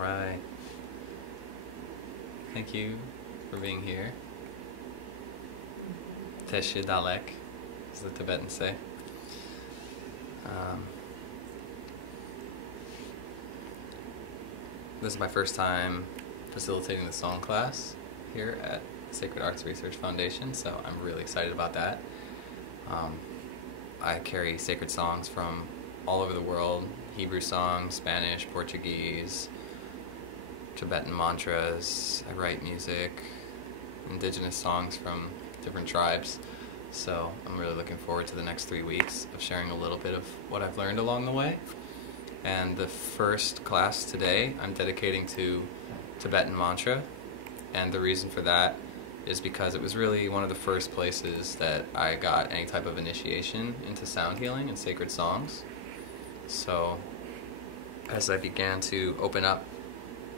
right. Thank you for being here. Teshe Dalek, as the Tibetans say. This is my first time facilitating the song class here at Sacred Arts Research Foundation, so I'm really excited about that. I carry sacred songs from all over the world: Hebrew songs, Spanish, Portuguese, Tibetan mantras. I write music, indigenous songs from different tribes. So I'm really looking forward to the next 3 weeks of sharing a little bit of what I've learned along the way. And the first class today I'm dedicating to Tibetan mantra, and the reason for that is because it was really one of the first places that I got any type of initiation into sound healing and sacred songs. So as I began to open up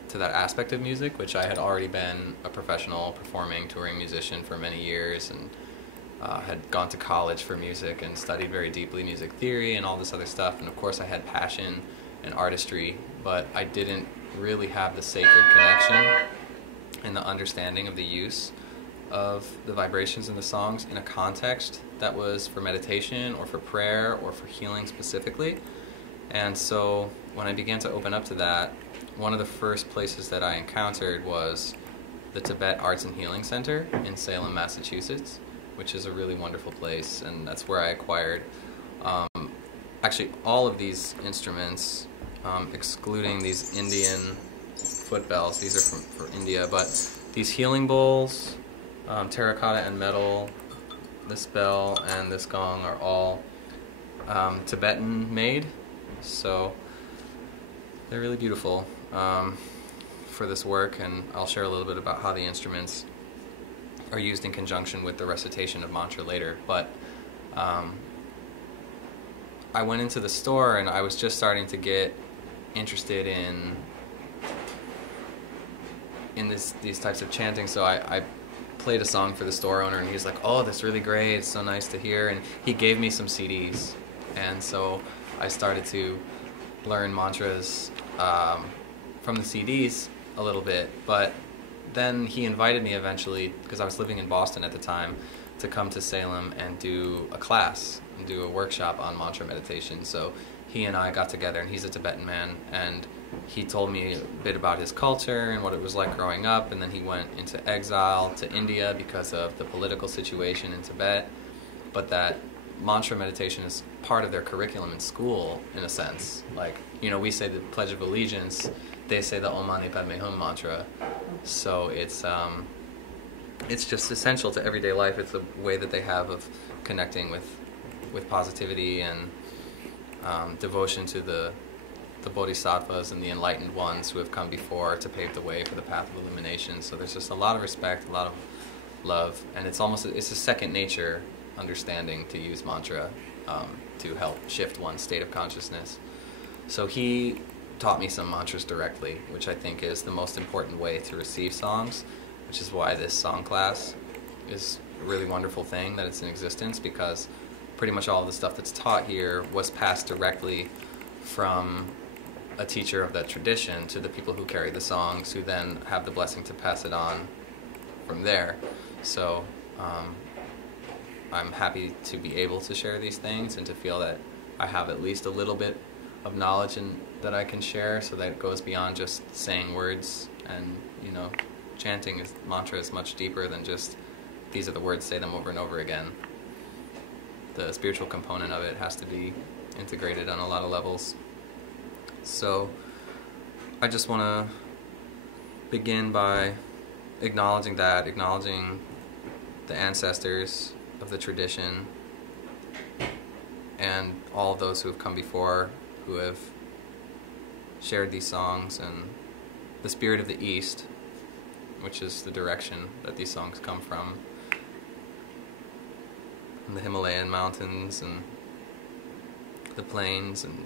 to that aspect of music, which I had already been a professional performing, touring musician for many years, and had gone to college for music and studied very deeply music theory and all this other stuff, and of course I had passion and artistry, but I didn't really have the sacred connection and the understanding of the use of the vibrations in the songs in a context that was for meditation or for prayer or for healing specifically. And so when I began to open up to that, one of the first places that I encountered was the Tibet Arts and Healing Center in Salem, Massachusetts, which is a really wonderful place, and that's where I acquired actually all of these instruments, excluding these Indian foot bells. These are for India, but these healing bowls, terracotta and metal, this bell and this gong are all Tibetan made, so they're really beautiful for this work, and I'll share a little bit about how the instruments are used in conjunction with the recitation of mantra later. But I went into the store and I was just starting to get interested in these types of chanting, so I played a song for the store owner, and he's like, "Oh, that's really great, it's so nice to hear," and he gave me some CDs, and so I started to learn mantras from the CDs a little bit. But then he invited me eventually, because I was living in Boston at the time, to come to Salem and do a class and do a workshop on mantra meditation. So he and I got together, and he's a Tibetan man, and he told me a bit about his culture and what it was like growing up, and then he went into exile to India because of the political situation in Tibet, but that mantra meditation is part of their curriculum in school, in a sense. Like, you know, we say the Pledge of Allegiance, they say the Mani Padme mantra. So it's just essential to everyday life. It's a way that they have of connecting with positivity and devotion to the bodhisattvas and the enlightened ones who have come before to pave the way for the path of illumination. So there's just a lot of respect, a lot of love, and it's a second nature understanding to use mantra to help shift one's state of consciousness. So he taught me some mantras directly, which I think is the most important way to receive songs, which is why this song class is a really wonderful thing that it's in existence, because pretty much all of the stuff that's taught here was passed directly from a teacher of that tradition to the people who carry the songs, who then have the blessing to pass it on from there. So I'm happy to be able to share these things and to feel that I have at least a little bit of knowledge that I can share, so that it goes beyond just saying words. And, you know, chanting mantra is much deeper than just these are the words, say them over and over again. The spiritual component of it has to be integrated on a lot of levels. So I just want to begin by acknowledging the ancestors of the tradition and all of those who have come before, who have shared these songs, and the spirit of the East, which is the direction that these songs come from, and the Himalayan mountains and the plains, and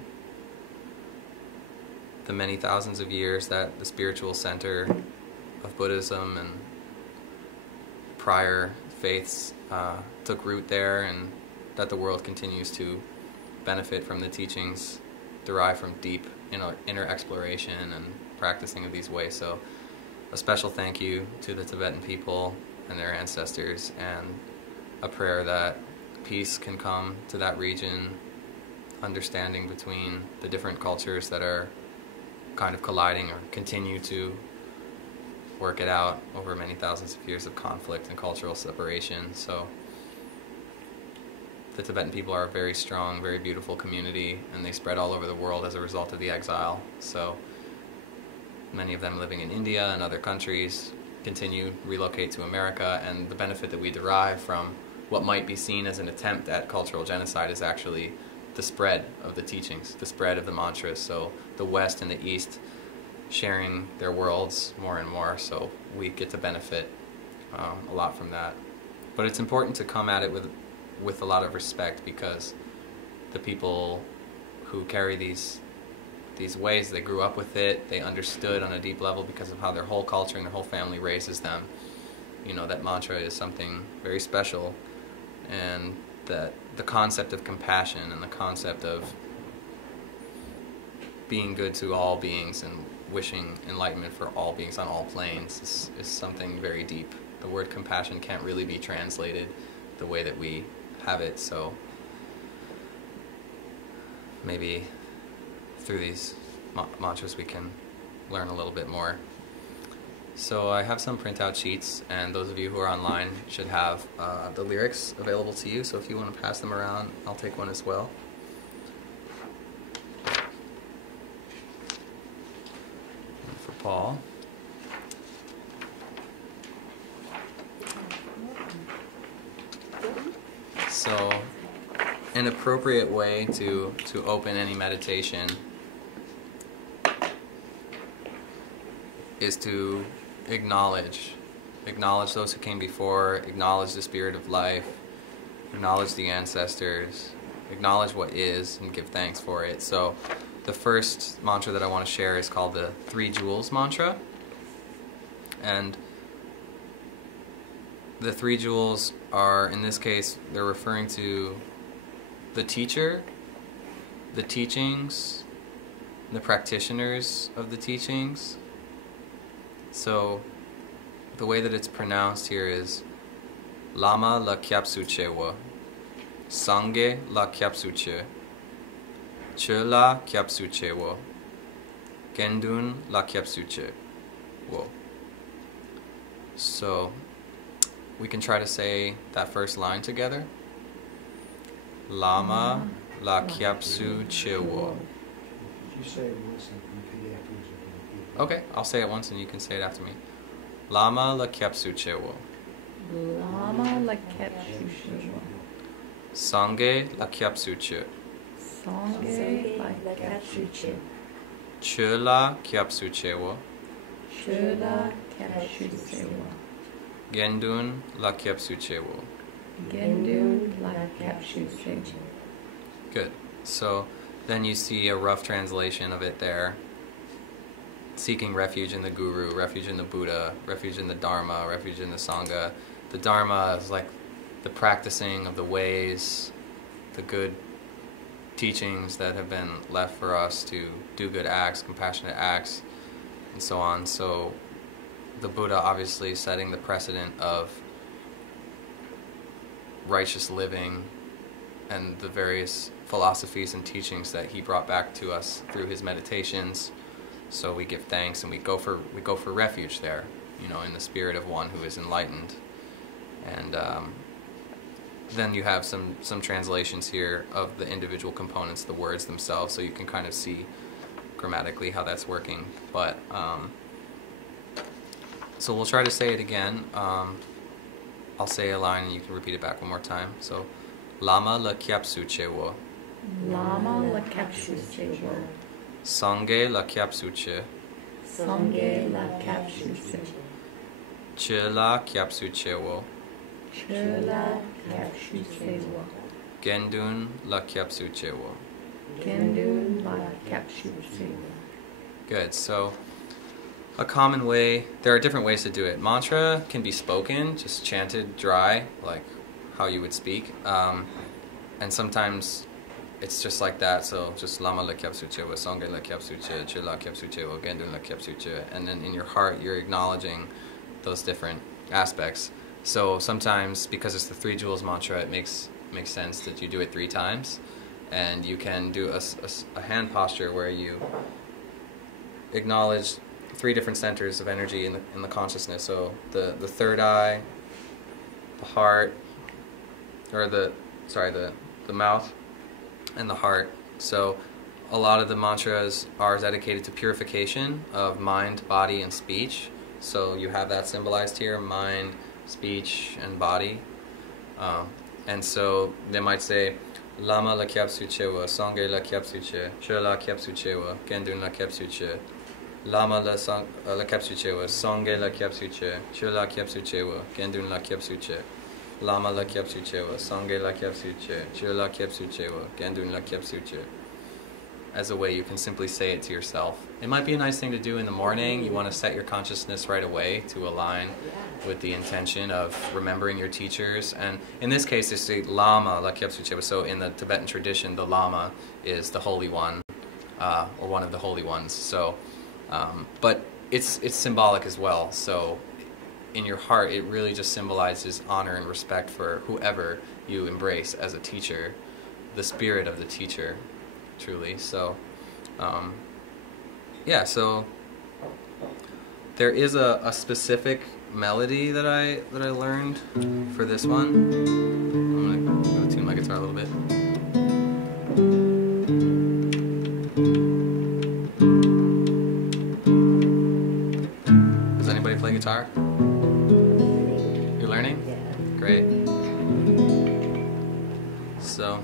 the many thousands of years that the spiritual center of Buddhism and prior faiths took root there, and that the world continues to benefit from the teachings derived from deep inner exploration and practicing of these ways. So a special thank you to the Tibetan people and their ancestors, and a prayer that peace can come to that region, understanding between the different cultures that are kind of colliding or continue to work it out over many thousands of years of conflict and cultural separation. So the Tibetan people are a very strong, very beautiful community, and they spread all over the world as a result of the exile. So many of them living in India and other countries continue, relocate to America, and the benefit that we derive from what might be seen as an attempt at cultural genocide is actually the spread of the teachings, the spread of the mantras. So the West and the East sharing their worlds more and more, so we get to benefit a lot from that. But it's important to come at it with a lot of respect, because the people who carry these ways, they grew up with it, they understood on a deep level because of how their whole culture and their whole family raises them. You know, that mantra is something very special, and that the concept of compassion and the concept of being good to all beings and wishing enlightenment for all beings on all planes is something very deep. The word compassion can't really be translated the way that we have it, so maybe through these mantras we can learn a little bit more. So I have some printout sheets, and those of you who are online should have the lyrics available to you, so if you want to pass them around, I'll take one as well. And for Paul. So an appropriate way to open any meditation is to acknowledge those who came before, acknowledge the spirit of life, acknowledge the ancestors, acknowledge what is, and give thanks for it. So the first mantra that I want to share is called the 3 Jewels mantra. And the 3 jewels are, in this case, they're referring to the teacher, the teachings, the practitioners of the teachings. So the way that it's pronounced here is Lama la Kyab Suchewa, Sangye la Kyab Suche, Chö la Kyab Suchewa, Gendün la Kyab Suche. Whoa. So we can try to say that first line together. Lama la Kyab Suchewa. You say it once and repeat afterwards. Okay, I'll say it once and you can say it after me. Lama la Kyab Suchewa. Lama la Kyab Suchewa. Sangye la Kyab Suche. Sangye la Kyab Suche. Chö la Kyab Suchewa. Chö la Kyab Suchewa. Gendün la Kyab Suchewa. Gendün la Kyab Suchewa. Good. So then you see a rough translation of it there. Seeking refuge in the Guru, refuge in the Buddha, refuge in the Dharma, refuge in the Sangha. The Dharma is like the practicing of the ways, the good teachings that have been left for us to do good acts, compassionate acts, and so on. So the Buddha obviously setting the precedent of righteous living and the various philosophies and teachings that he brought back to us through his meditations. So we give thanks and we go for refuge there, you know, in the spirit of one who is enlightened. And then you have some translations here of the individual components, the words themselves, so you can kind of see grammatically how that's working. But so we'll try to say it again. I'll say a line and you can repeat it back one more time. So, Lama la Kyab Suchewa. Lama la Kyab Suchewa. Sangye la Kyab Suche. Sangye la Kyab Suche. Chö la Kyab Suchewa. Chö la Kyab Suchewa. Gendün la Kyab Suchewa. Gendün la Kyab Suchewa. Good. So a common way, there are different ways to do it. Mantra can be spoken, just chanted dry, like how you would speak. And sometimes it's just like that. So just Lama la Kyab Suche, Sangye la Kyab Suche, Chö la Kyab Suche, Gendün la Kyab Suche, and then in your heart you're acknowledging those different aspects. So sometimes, because it's the 3 jewels mantra, it makes sense that you do it 3 times, and you can do a hand posture where you acknowledge 3 different centers of energy in the consciousness. So the third eye, the heart, or the mouth, and the heart. So a lot of the mantras are dedicated to purification of mind, body, and speech. So you have that symbolized here: mind, speech, and body. And so they might say, Lama la Kyab Suche wa, Sangye la Kyab Suche, Chö la Kyab Suche wa, Gendün la Kyab Suche, Lama la Kyab Suche wa, Sangye la Kyab Suche, Chö la Kyab Suche wa, Gendün la Kyab Suche, Lama la Kyab Suche wa, Sangye la Kyab Suche, Chö la Kyab Suche wa, Gendün la Kyab Suche. As a way you can simply say it to yourself. It might be a nice thing to do in the morning. You want to set your consciousness right away to align with the intention of remembering your teachers. And in this case, it's the Lama la Kyab Suche. So in the Tibetan tradition, the Lama is the Holy One, or one of the Holy Ones. So, but it's symbolic as well. So in your heart, it really just symbolizes honor and respect for whoever you embrace as a teacher, the spirit of the teacher, truly. So, yeah, so there is a specific melody that I learned for this one. I'm gonna tune my guitar a little bit. Does anybody play guitar? You're learning? Yeah. Great. So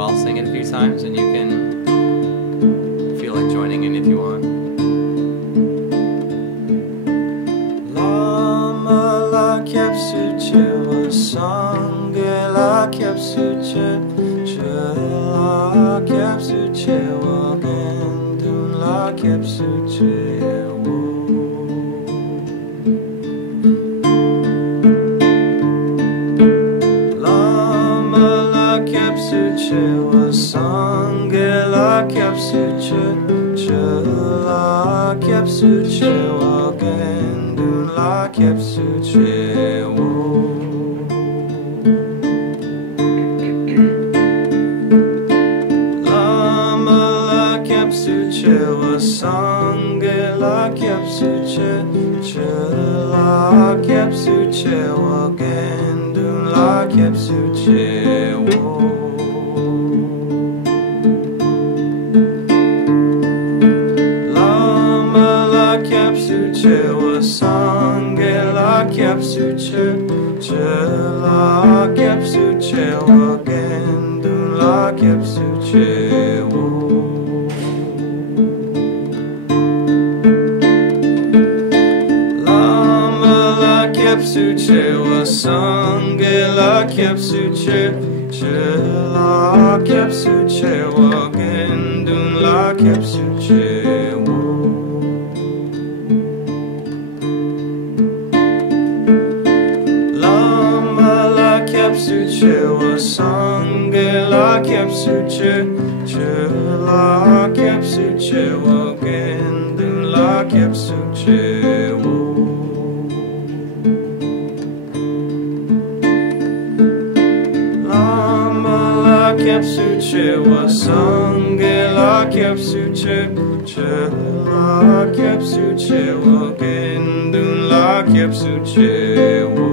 I'll sing it a few times and you can feel like joining in if you want. Lama la Kyab Suche wa, Sangye la Kyab Suche, Chö la Kyab Suche wa, Gendün la Kyab Suche wo. Suche wa, Sangye la Kyab Suche, Chö la Kyab Suche wa, Gendün la Kyab Suche wo. Lama la Kyab Suche wa, Sangye la Kyab Suche, Chö la Kyab Suche wa, Gendün la Kyab Suche wo. Suche wa, Sangye la Kyab Suche, Chö la Kyab Suche wa, Gendün la Kyab Suche wo. Lama la Kyab Suche wa, Sangye la Kyab Suche, Chö la Kyab Suche wa, Gendün la Kyab Suche wo. Suche wa, Sangye la Kyab Suche, Chö la Kyab Suche wa, Gendün la Kyab Suche wo. Lama la Kyab Suche wa, Sangye la Kyab Suche, Chö la Kyab Suche wa, Gendün la Kyab Suche wo.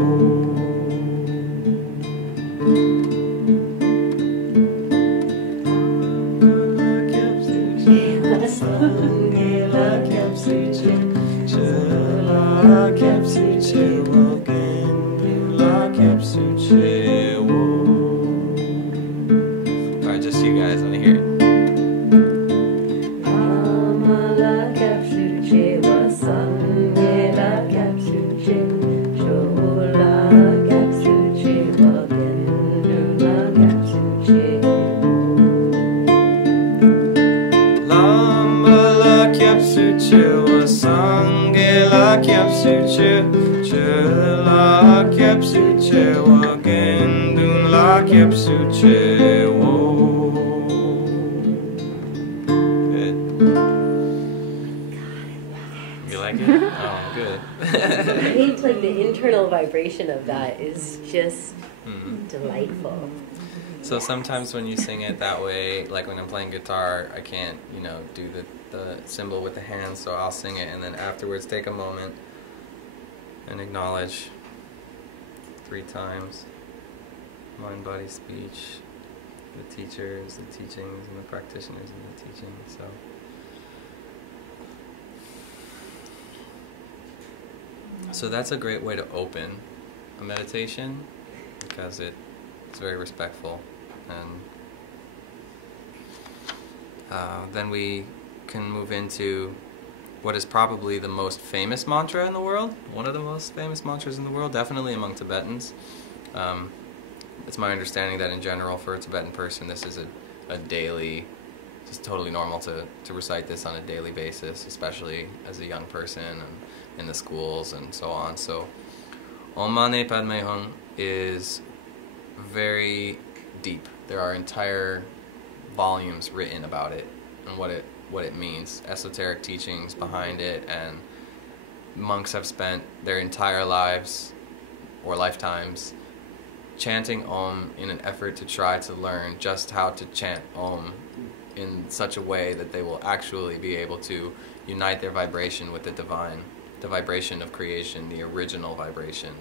Sangye la Kyab Suche, Chö la Kyab Suche wa, Gendün la Kyab Suche wo. Alright, just you guys, let me hear it. Lama la Kyab kyapsu che wo. Good. You like it? Oh, good. I think like the internal vibration of that is just delightful. So sometimes when you sing it that way, like when I'm playing guitar, I can't, do the symbol with the hands, so I'll sing it and then afterwards take a moment and acknowledge 3 times mind, body, speech, the teachers, the teachings, and the practitioners and the teaching. So that's a great way to open a meditation because it's very respectful. And then we can move into what is probably the most famous mantra in the world, one of the most famous mantras in the world, definitely among Tibetans. It's my understanding that in general for a Tibetan person this is a daily, just totally normal to recite this on a daily basis, especially as a young person and in the schools and so on. So Om Mani Padme Hum is very deep. There are entire volumes written about it and what it means, esoteric teachings behind it, and monks have spent their entire lives or lifetimes chanting Om in an effort to try to learn just how to chant Om in such a way that they will actually be able to unite their vibration with the divine, the vibration of creation, the original vibration.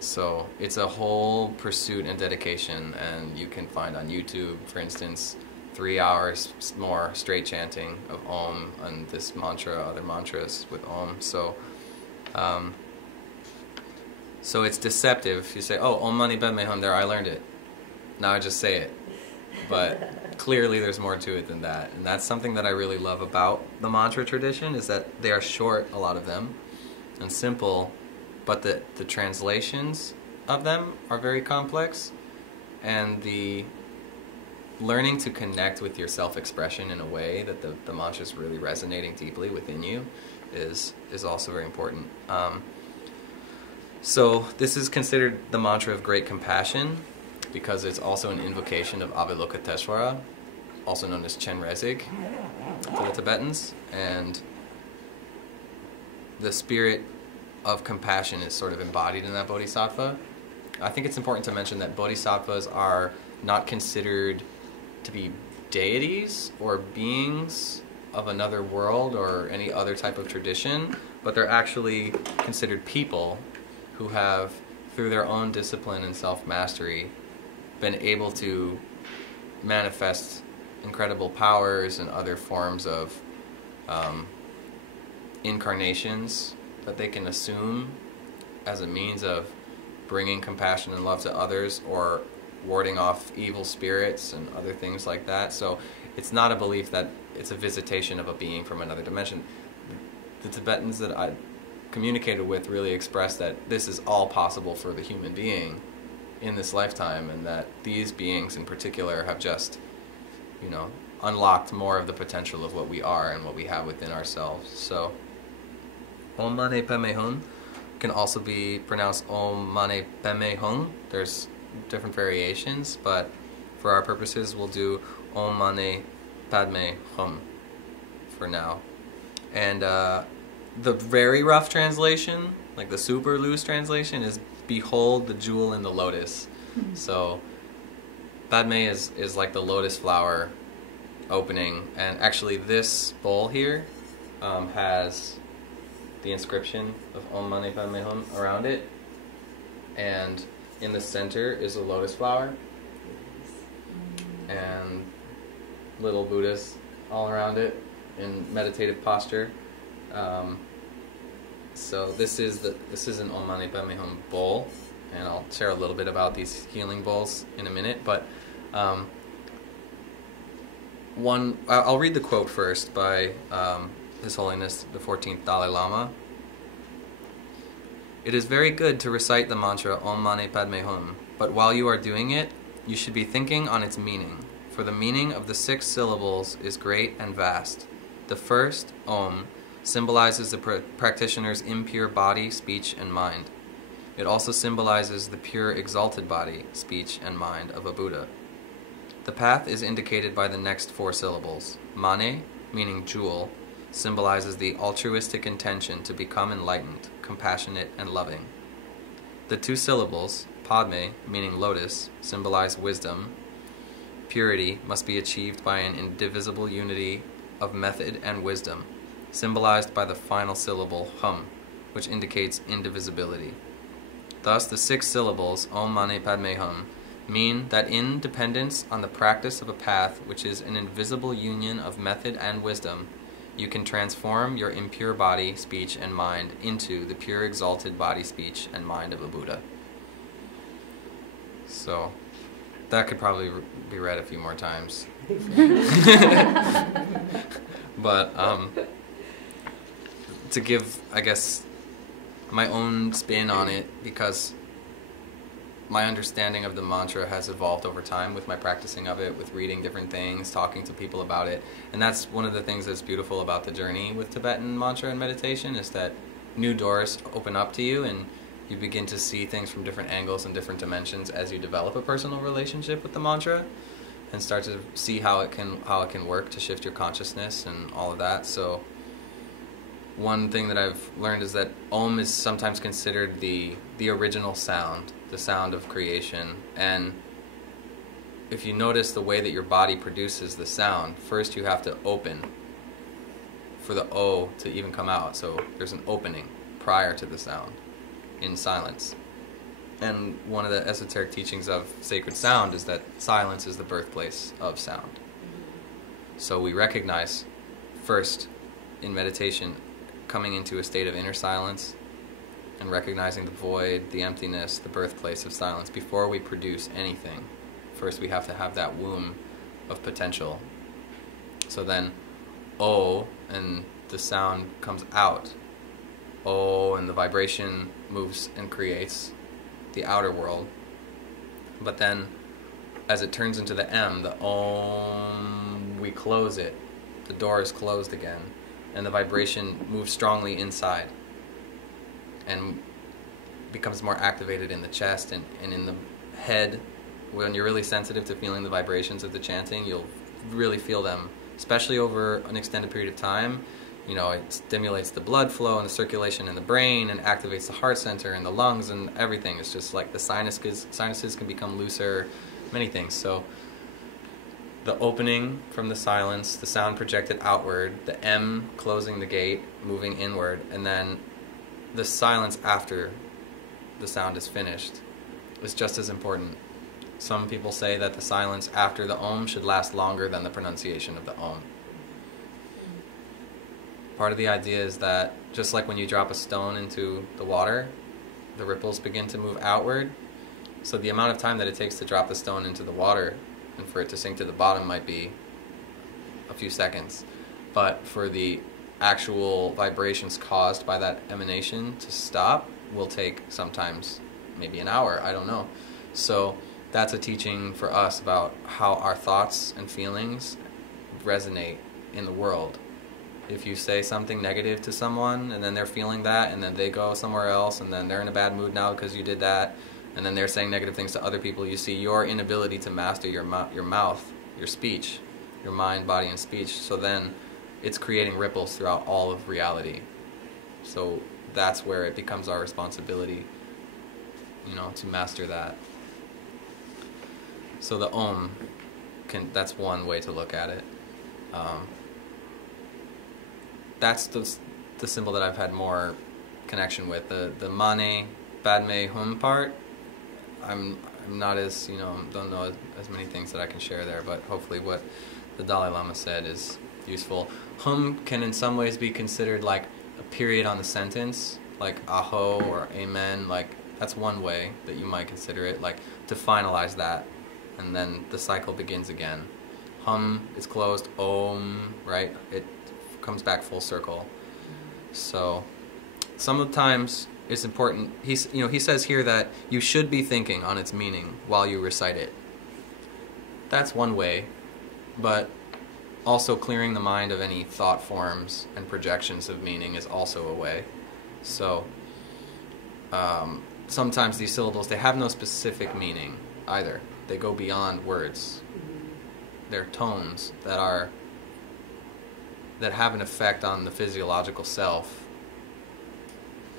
So it's a whole pursuit and dedication, and you can find on YouTube, for instance, 3 hours more straight chanting of Om and this mantra, other mantras with Om. So it's deceptive. You say, oh, Om Mani Padme Hum, there, I learned it. Now I just say it. But clearly there's more to it than that. And that's something that I really love about the mantra tradition, is that they are short, a lot of them, and simple, but the translations of them are very complex, and the learning to connect with your self-expression in a way that the mantra is really resonating deeply within you is also very important. So this is considered the mantra of great compassion because it's also an invocation of Avilokiteshvara, also known as Chenrezig to the Tibetans, and the spirit of compassion is sort of embodied in that bodhisattva. I think it's important to mention that bodhisattvas are not considered to be deities or beings of another world or any other type of tradition, but they're actually considered people who have, through their own discipline and self-mastery, been able to manifest incredible powers and other forms of incarnations that they can assume as a means of bringing compassion and love to others or warding off evil spirits and other things like that. So it's not a belief that it's a visitation of a being from another dimension. The Tibetans that I communicated with really expressed that this is all possible for the human being in this lifetime, and that these beings in particular have just, unlocked more of the potential of what we are and what we have within ourselves. So Om Mani Padme Hum can also be pronounced Om Mani Padme Hum. There's different variations, but for our purposes we'll do Om Mani Padme Hum for now. And the very rough translation, like the super loose translation, is behold the jewel in the lotus. So Padme is like the lotus flower opening, and actually this bowl here has the inscription of Om Mani Padme Hum around it, and in the center is a lotus flower and little Buddhas all around it in meditative posture. So this is an Om Mani Padme Hum bowl, and I'll share a little bit about these healing bowls in a minute. But I'll read the quote first by His Holiness the 14th Dalai Lama. It is very good to recite the mantra Om Mani Padme Hum, but while you are doing it, you should be thinking on its meaning, for the meaning of the 6 syllables is great and vast. The first, Om, symbolizes the practitioner's impure body, speech, and mind. It also symbolizes the pure exalted body, speech, and mind of a Buddha. The path is indicated by the next 4 syllables. Mane, meaning jewel, symbolizes the altruistic intention to become enlightened, compassionate, and loving. The 2 syllables, Padme, meaning lotus, symbolize wisdom. Purity must be achieved by an indivisible unity of method and wisdom, symbolized by the final syllable, hum, which indicates indivisibility. Thus, the 6 syllables, Om Mani Padme Hum, mean that in dependence on the practice of a path which is an invisible union of method and wisdom, you can transform your impure body, speech, and mind into the pure exalted body, speech, and mind of a Buddha. So, that could probably be read a few more times. But to give, I guess, my own spin on it, because my understanding of the mantra has evolved over time with my practicing of it, with reading different things, talking to people about it. And that's one of the things that's beautiful about the journey with Tibetan mantra and meditation, is that new doors open up to you and you begin to see things from different angles and different dimensions as you develop a personal relationship with the mantra and start to see how it can work to shift your consciousness and all of that. So one thing that I've learned is that Om is sometimes considered the original sound, the sound of creation. And if you notice the way that your body produces the sound, first you have to open for the O to even come out. So there's an opening prior to the sound in silence. And one of the esoteric teachings of sacred sound is that silence is the birthplace of sound. So we recognize first in meditation coming into a state of inner silence and recognizing the void, the emptiness, the birthplace of silence before we produce anything. First we have to have that womb of potential. So then O, and the sound comes out. O, and the vibration moves and creates the outer world. But then as it turns into the M, the Om, we close it. The door is closed again. And the vibration moves strongly inside and becomes more activated in the chest and in the head. When you're really sensitive to feeling the vibrations of the chanting, you'll really feel them, especially over an extended period of time. You know, it stimulates the blood flow and the circulation in the brain and activates the heart center and the lungs and everything. It's just like the sinuses can become looser, many things. So the opening from the silence, the sound projected outward, the M closing the gate, moving inward, and then the silence after the sound is finished is just as important. Some people say that the silence after the Om should last longer than the pronunciation of the Om. Part of the idea is that just like when you drop a stone into the water, the ripples begin to move outward. So the amount of time that it takes to drop the stone into the water and for it to sink to the bottom might be a few seconds. But for the actual vibrations caused by that emanation to stop will take sometimes maybe an hour, I don't know. So that's a teaching for us about how our thoughts and feelings resonate in the world. If you say something negative to someone and then they're feeling that and then they go somewhere else and then they're in a bad mood now because you did that, and then they're saying negative things to other people, you see your inability to master your mouth, your speech, your mind, body, and speech. So then it's creating ripples throughout all of reality. So that's where it becomes our responsibility, you know, to master that. So the Om, that's one way to look at it. That's the symbol that I've had more connection with. The Mani Padme Hum part, I'm not as, you know, don't know as many things that I can share there, but hopefully what the Dalai Lama said is useful. Hum can in some ways be considered like a period on the sentence, like aho or amen, like that's one way that you might consider it, like to finalize that, and then the cycle begins again. Hum is closed, Om, right? It comes back full circle. So sometimes it's important. He says here that you should be thinking on its meaning while you recite it. That's one way, but also clearing the mind of any thought forms and projections of meaning is also a way. So sometimes these syllables, they have no specific meaning either. They go beyond words. They're tones that have an effect on the physiological self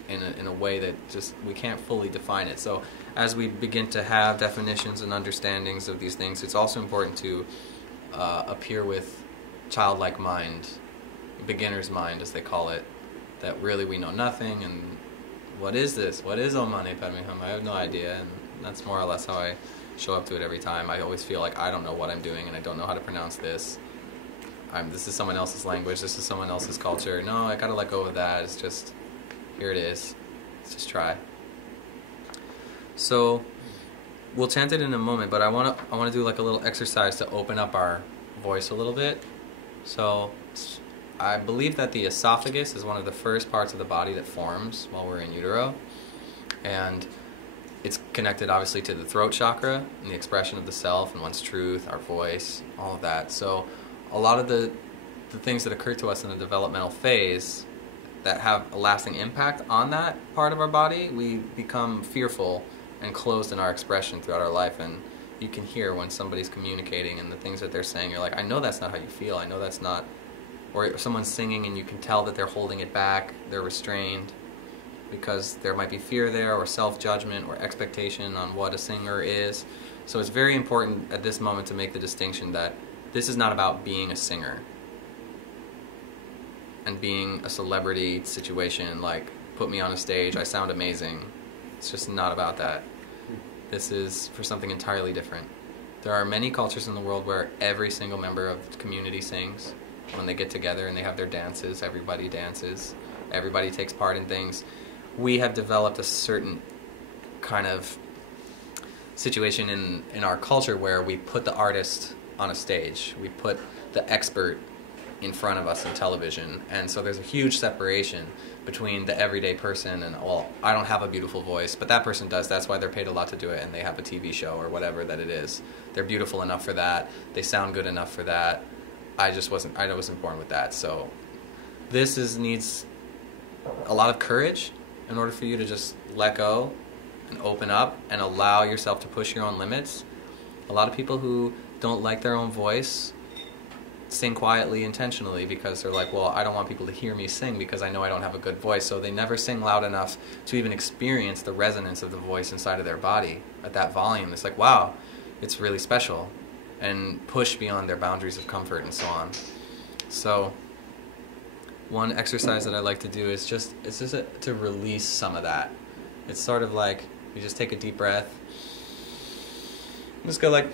in a way that just we can't fully define it. So as we begin to have definitions and understandings of these things, it's also important to appear with childlike mind, beginner's mind as they call it, that really we know nothing, and what is this? What is Om Mani Padme Hum? I have no idea, and that's more or less how I show up to it every time. I always feel like I don't know what I'm doing, and I don't know how to pronounce this. This is someone else's language, this is someone else's culture. No, I gotta let go of that. It's just, here it is. Let's just try. So we'll chant it in a moment, but I wanna do like a little exercise to open up our voice a little bit. So I believe that the esophagus is one of the first parts of the body that forms while we're in utero, and it's connected obviously to the throat chakra and the expression of the self and one's truth, our voice, all of that. So a lot of the things that occur to us in the developmental phase that have a lasting impact on that part of our body, we become fearful and closed in our expression throughout our life. And you can hear when somebody's communicating and the things that they're saying, you're like, I know that's not how you feel, I know that's not. Or someone's singing and you can tell that they're holding it back, they're restrained, because there might be fear there, or self-judgment, or expectation on what a singer is. So it's very important at this moment to make the distinction that this is not about being a singer and being a celebrity situation, like, put me on a stage, I sound amazing. It's just not about that. This is for something entirely different. There are many cultures in the world where every single member of the community sings. When they get together and they have their dances, everybody dances, everybody takes part in things. We have developed a certain kind of situation in our culture where we put the artist on a stage. We put the expert in front of us in television. And so there's a huge separation between the everyday person and, well, I don't have a beautiful voice, but that person does. That's why they're paid a lot to do it, and they have a TV show or whatever that it is. They're beautiful enough for that. They sound good enough for that. I wasn't born with that. So this needs a lot of courage in order for you to just let go and open up and allow yourself to push your own limits. A lot of people who don't like their own voice sing quietly intentionally because they're like, well, I don't want people to hear me sing because I know I don't have a good voice. So they never sing loud enough to even experience the resonance of the voice inside of their body at that volume. It's like, wow, it's really special. And push beyond their boundaries of comfort and so on. So one exercise that I like to do is just to release some of that. It's sort of like you just take a deep breath. Just go like,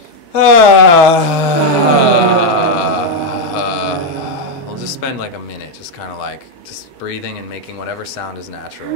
We'll just spend like a minute just kind of like just breathing and making whatever sound is natural.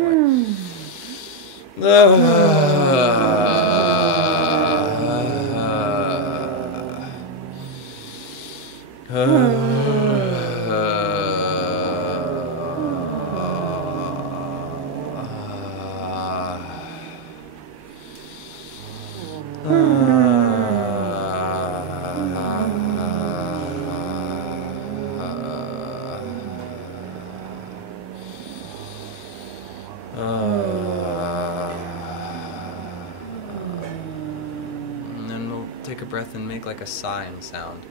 And then we'll take a breath and make like a sighing sound.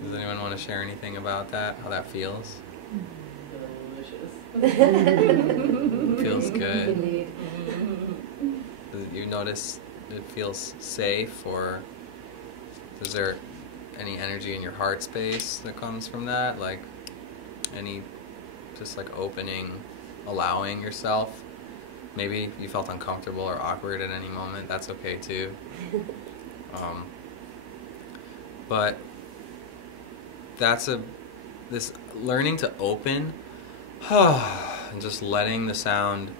Does anyone want to share anything about that? How that feels? Feels good. Indeed. Does you notice it feels safe, or is there any energy in your heart space that comes from that? Like any just like opening, allowing yourself? Maybe you felt uncomfortable or awkward at any moment. That's okay too. But that's this learning to open and just letting the sound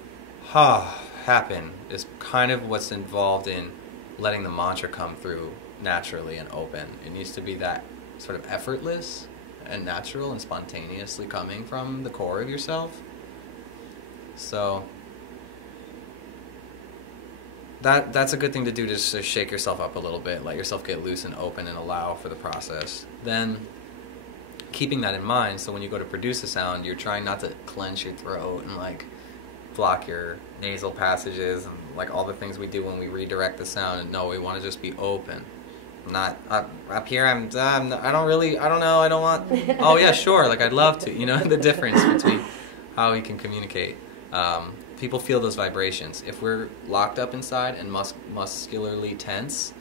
happen is kind of what's involved in letting the mantra come through naturally and open. It needs to be that sort of effortless and natural and spontaneously coming from the core of yourself. So that's a good thing to do, just to shake yourself up a little bit, let yourself get loose and open and allow for the process. Then keeping that in mind, so when you go to produce a sound, you're trying not to clench your throat and like block your nasal passages and like all the things we do when we redirect the sound. And no, we want to just be open. Not up here. I don't know. I don't want. Oh yeah, sure. Like I'd love to. You know the difference between how we can communicate. People feel those vibrations. If we're locked up inside and muscularly tense,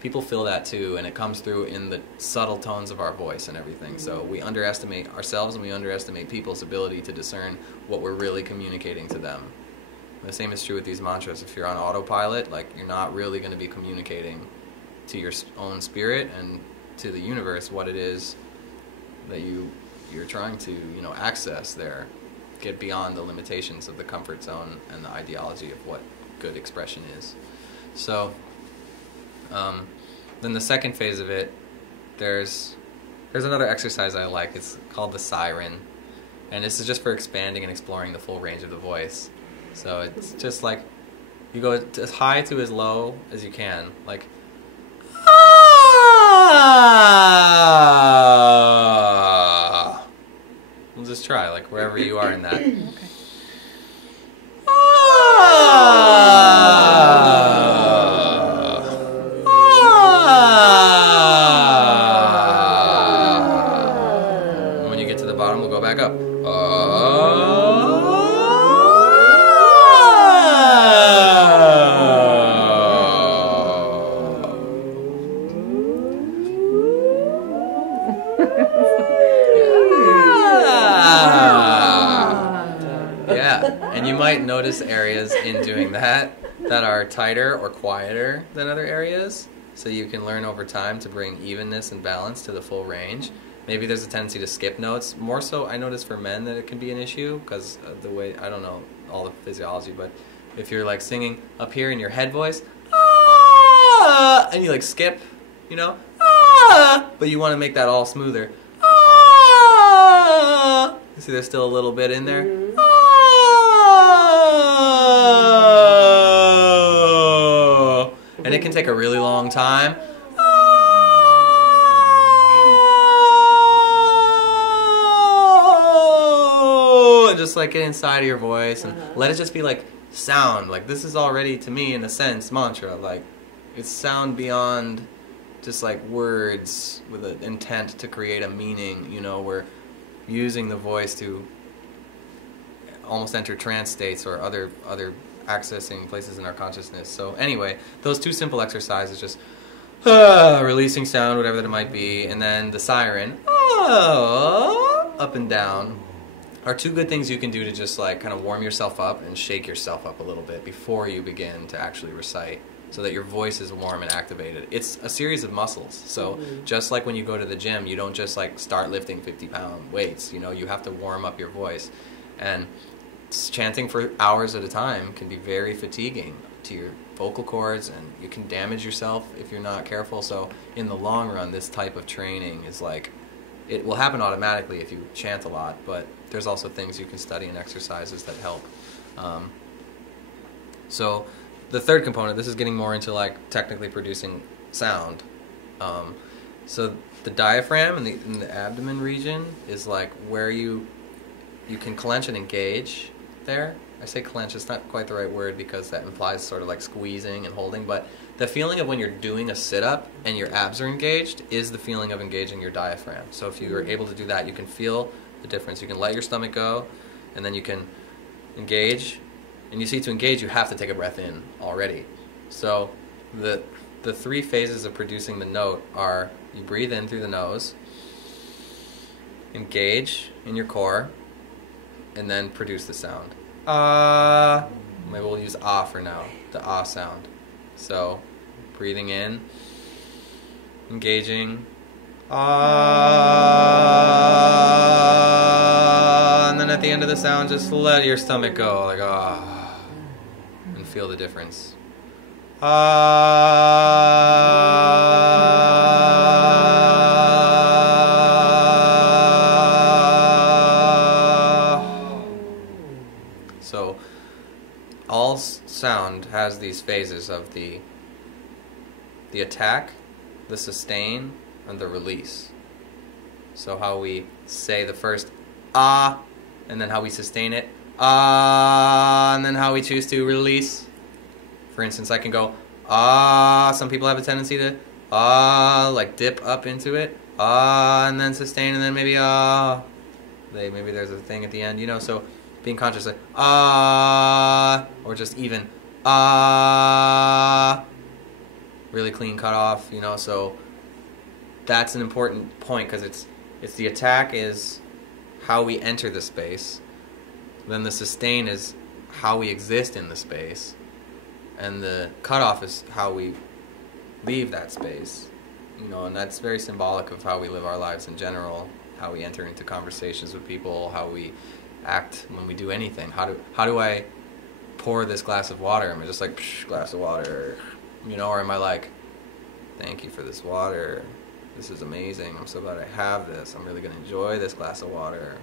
people feel that too, and it comes through in the subtle tones of our voice and everything. So we underestimate ourselves and we underestimate people's ability to discern what we're really communicating to them. The same is true with these mantras. If you're on autopilot, like you're not really going to be communicating to your own spirit and to the universe what it is that you're trying to, you know, access there. Get beyond the limitations of the comfort zone and the ideology of what good expression is. So then the second phase of it, there's another exercise I like. It's called the siren, and this is just for expanding and exploring the full range of the voice. So it's just like you go as high to as low as you can, like we'll just try, like wherever you are in that. Okay. When you get to the bottom, we'll go back up. Notice areas in doing that are tighter or quieter than other areas, so you can learn over time to bring evenness and balance to the full range. Maybe there's a tendency to skip notes. More so, I notice for men that it can be an issue because of the way, I don't know all the physiology, but if you're like singing up here in your head voice, and you like skip, you know, but you want to make that all smoother. You see there's still a little bit in there. And it can take a really long time. And just like get inside of your voice and let it just be like sound. Like this is already, to me, in a sense, mantra. Like it's sound beyond just like words with an intent to create a meaning. You know, we're using the voice to almost enter trance states or other accessing places in our consciousness. So anyway, those two simple exercises, just releasing sound, whatever that it might be, and then the siren, up and down, are two good things you can do to just like kind of warm yourself up and shake yourself up a little bit before you begin to actually recite, so that your voice is warm and activated. It's a series of muscles. So just like when you go to the gym, you don't just like start lifting 50-pound weights. You know, you have to warm up your voice. And chanting for hours at a time can be very fatiguing to your vocal cords, and you can damage yourself if you're not careful. So in the long run, this type of training is like, it will happen automatically if you chant a lot, but there's also things you can study and exercises that help. So the third component, this is getting more into like technically producing sound. So the diaphragm in the abdomen region is like where you can clench and engage there. I say clench, it's not quite the right word because that implies sort of like squeezing and holding, but the feeling of when you're doing a sit-up and your abs are engaged is the feeling of engaging your diaphragm. So if you are able to do that, you can feel the difference. You can let your stomach go, and then you can engage. And you see, to engage, you have to take a breath in already. So the three phases of producing the note are: you breathe in through the nose, engage in your core, and then produce the sound. Ah. Maybe we'll use ah for now, the ah sound. So breathing in, engaging, ah, and then at the end of the sound, just let your stomach go, like ah, and feel the difference. So all sound has these these phases of the attack, the sustain, and the release. So how we say the first ah, and then how we sustain it ah, and then how we choose to release. For instance, I can go ah. Some people have a tendency to ah, like dip up into it ah, and then sustain, and then maybe ah. Maybe there's a thing at the end, you know. So being conscious of ah, or just even ah, really clean cut off, you know. So that's an important point, because it's the attack is how we enter the space, then the sustain is how we exist in the space, and the cutoff is how we leave that space, you know. And that's very symbolic of how we live our lives in general, how we enter into conversations with people, how we act when we do anything. How do I pour this glass of water? Am I just like, psh, glass of water, you know, or am I like, thank you for this water, this is amazing, I'm so glad I have this, I'm really going to enjoy this glass of water,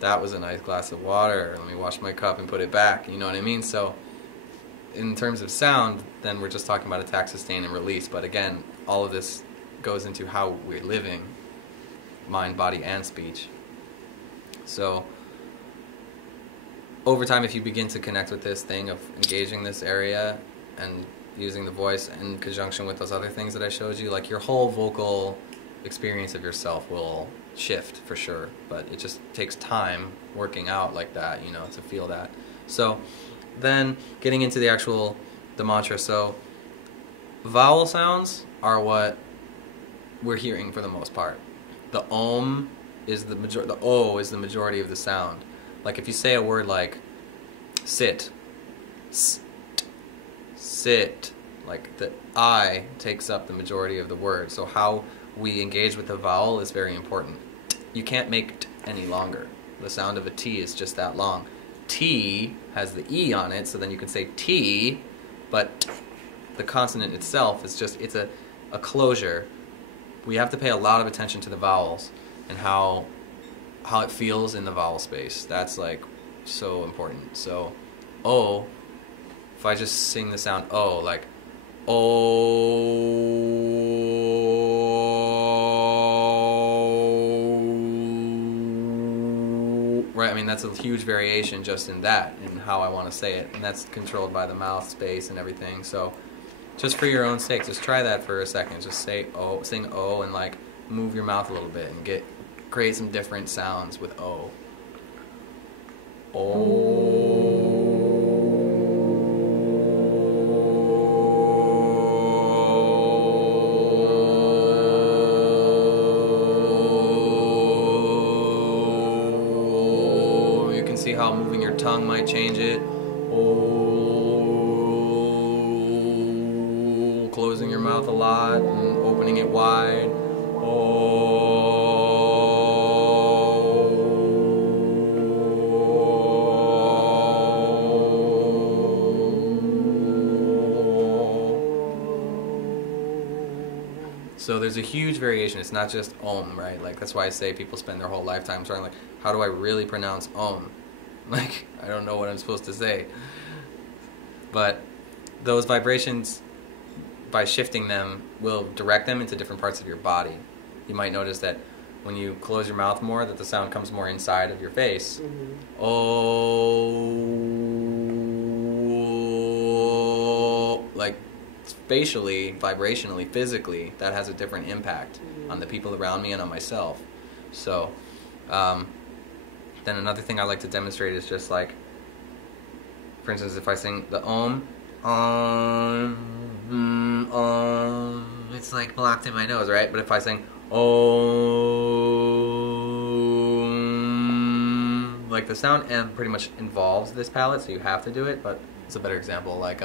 that was a nice glass of water, let me wash my cup and put it back, you know what I mean? So in terms of sound, then we're just talking about attack, sustain, and release. But again, all of this goes into how we're living, mind, body, and speech. So over time, if you begin to connect with this thing of engaging this area and using the voice in conjunction with those other things that I showed you, like your whole vocal experience of yourself will shift for sure. But it just takes time working out like that, you know, to feel that. So then getting into the mantra. So vowel sounds are what we're hearing for the most part. The om is the o is the majority of the sound. Like if you say a word like sit, sit, like the I takes up the majority of the word. So how we engage with the vowel is very important. You can't make t any longer. The sound of a T is just that long. T has the E on it, so then you can say T, but the consonant itself is just, it's a closure. We have to pay a lot of attention to the vowels and how it feels in the vowel space. That's like so important. So O, if I just sing the sound O, like O, right? I mean, that's a huge variation just in that, in how I want to say it, and that's controlled by the mouth space and everything. So just for your own sake, just try that for a second. Just say O, sing O, and like move your mouth a little bit and create some different sounds with O. You can see how moving your tongue might change it. Closing your mouth a lot and opening it wide. So there's a huge variation. It's not just Om, right? Like that's why I say people spend their whole lifetime trying, like, how do I really pronounce Om? Like, I don't know what I'm supposed to say. But those vibrations, by shifting them, will direct them into different parts of your body. You might notice that when you close your mouth more, that the sound comes more inside of your face. Oh, like spatially, vibrationally, physically, that has a different impact on the people around me and on myself. So, then another thing I like to demonstrate is just like, for instance, if I sing the Om, it's like blocked in my nose, right? But if I sing Om, like the sound M pretty much involves this palate, so you have to do it. But it's a better example, like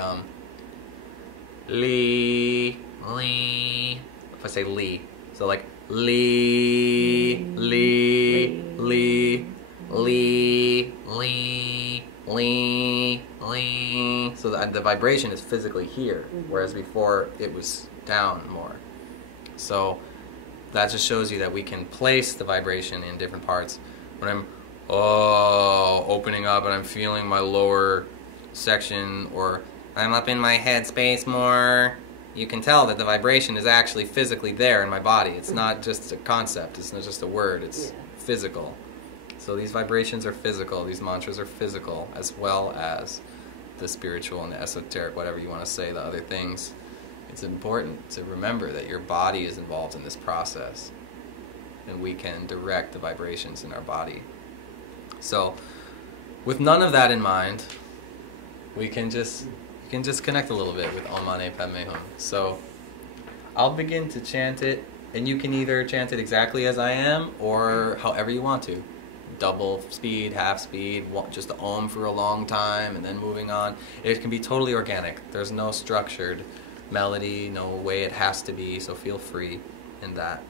Li. If I say Li, so like Li. So the vibration is physically here, whereas before it was down more. So that just shows you that we can place the vibration in different parts. When I'm opening up and I'm feeling my lower section, or I'm up in my headspace more, you can tell that the vibration is actually physically there in my body. It's not just a concept, it's not just a word, it's physical. So these vibrations are physical, these mantras are physical, as well as the spiritual and the esoteric, whatever you want to say, the other things. It's important to remember that your body is involved in this process, and we can direct the vibrations in our body. So, with none of that in mind, we can just connect a little bit with Om Mani Padme Hum. So, I'll begin to chant it, and you can either chant it exactly as I am, or however you want to. Double speed, half speed, just the Om for a long time, and then moving on. It can be totally organic. There's no structured melody, no way it has to be, so feel free in that.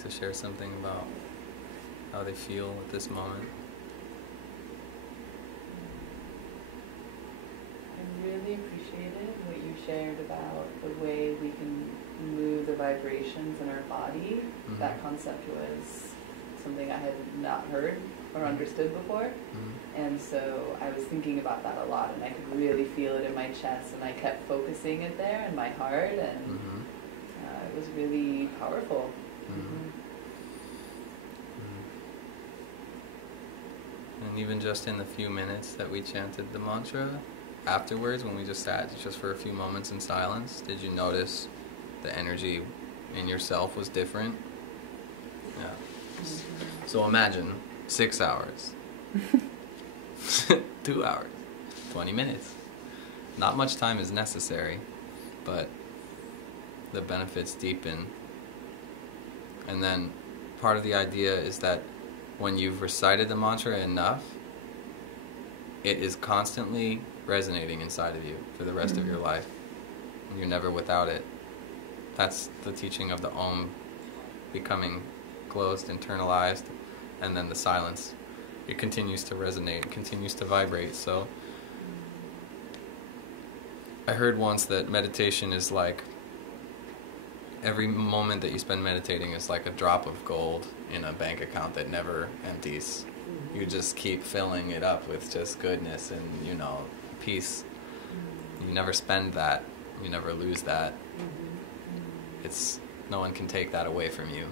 like to share something about how they feel at this moment. I really appreciated what you shared about the way we can move the vibrations in our body. Mm-hmm. That concept was something I had not heard or understood before. Mm-hmm. And so I was thinking about that a lot, and I could really feel it in my chest, and I kept focusing it there in my heart, and Mm-hmm. It was really powerful. Mm-hmm. And even just in the few minutes that we chanted the mantra, afterwards, when we just sat just for a few moments in silence, did you notice the energy in yourself was different? Yeah. So imagine 6 hours, 2 hours, 20 minutes. Not much time is necessary, but the benefits deepen. And then part of the idea is that when you've recited the mantra enough, it is constantly resonating inside of you for the rest of your life. And you're never without it. That's the teaching of the Om becoming closed, internalized, and then the silence. It continues to resonate, it continues to vibrate. So I heard once that meditation is like, every moment that you spend meditating is like a drop of gold in a bank account that never empties. You just keep filling it up with just goodness and, you know, peace. You never spend that. You never lose that. It's, no one can take that away from you.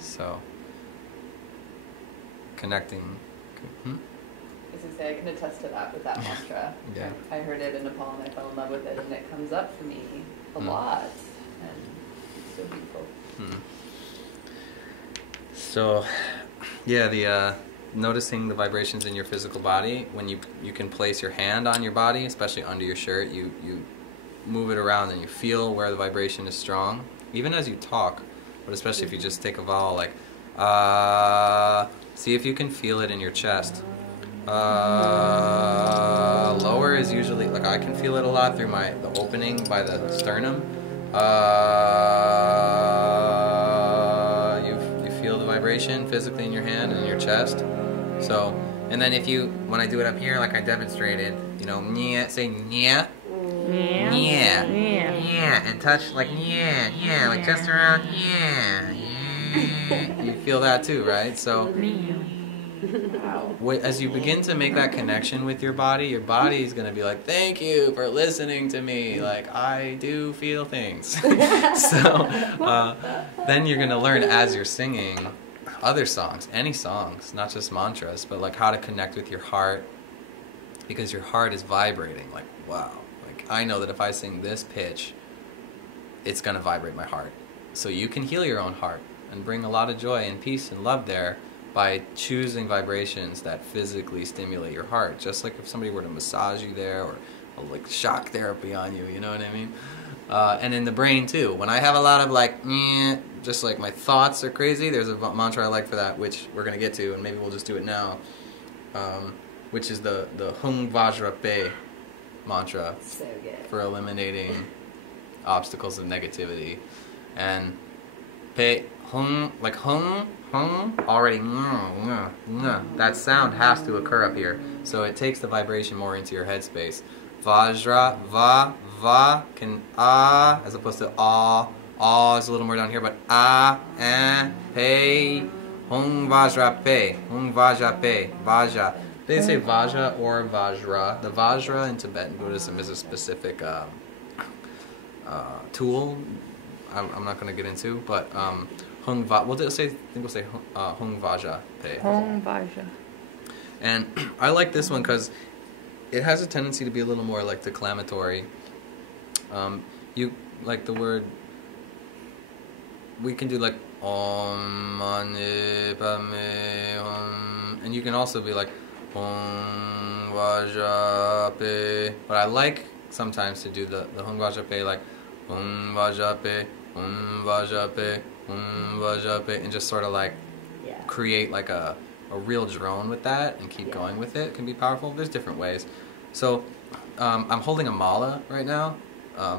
So, connecting. As I say, I can attest to that with that mantra. Yeah. I heard it in Nepal and I fell in love with it, and it comes up for me a lot. And it's so beautiful. So, yeah, the noticing the vibrations in your physical body, when you can place your hand on your body, especially under your shirt, you move it around and you feel where the vibration is strong, even as you talk, but especially if you just take a vowel like see if you can feel it in your chest. Lower is usually, like, I can feel it a lot through the opening by the sternum. You feel the vibration physically in your hand and in your chest. So, and then when I do it up here, like I demonstrated, you know, say nya, nya, and touch like nya, like just around nya. You feel that too, right? So, as you begin to make that connection with your body is going to be like, thank you for listening to me. Like, I do feel things. So, then you're going to learn as you're singing other songs, any songs, not just mantras, but like how to connect with your heart, because your heart is vibrating. Like, wow. Like, I know that if I sing this pitch, it's going to vibrate my heart. So you can heal your own heart and bring a lot of joy and peace and love there by choosing vibrations that physically stimulate your heart. Just like if somebody were to massage you there, or like shock therapy on you, you know what I mean? And in the brain too. When I have a lot of like, just like my thoughts are crazy, there's a mantra I like for that, which we're going to get to, and maybe we'll just do it now, which is the Hung Vajra Pe mantra. So good. For eliminating obstacles of negativity. And Pe, Hung, like Hung, already, that sound has to occur up here. So it takes the vibration more into your headspace. Vajra, va, can as opposed to is a little more down here, but pe, hung vajra pe, vaja. They say vaja or vajra. The vajra in Tibetan Buddhism is a specific tool. I'm not going to get into, but hung va. We'll say hung vaja pe. Hong Vaja. And I like this one because it has a tendency to be a little more like declamatory. You like the word. We can do like Om Mani Padme Om, and you can also be like Om Vaja Pe. But I like sometimes to do the Om Vaja Pe, like Om Vaja Pe, Om Vaja Pe, Om Vaja Pe, and just sort of like create like a real drone with that and keep going with it. It can be powerful. There's different ways. So I'm holding a mala right now.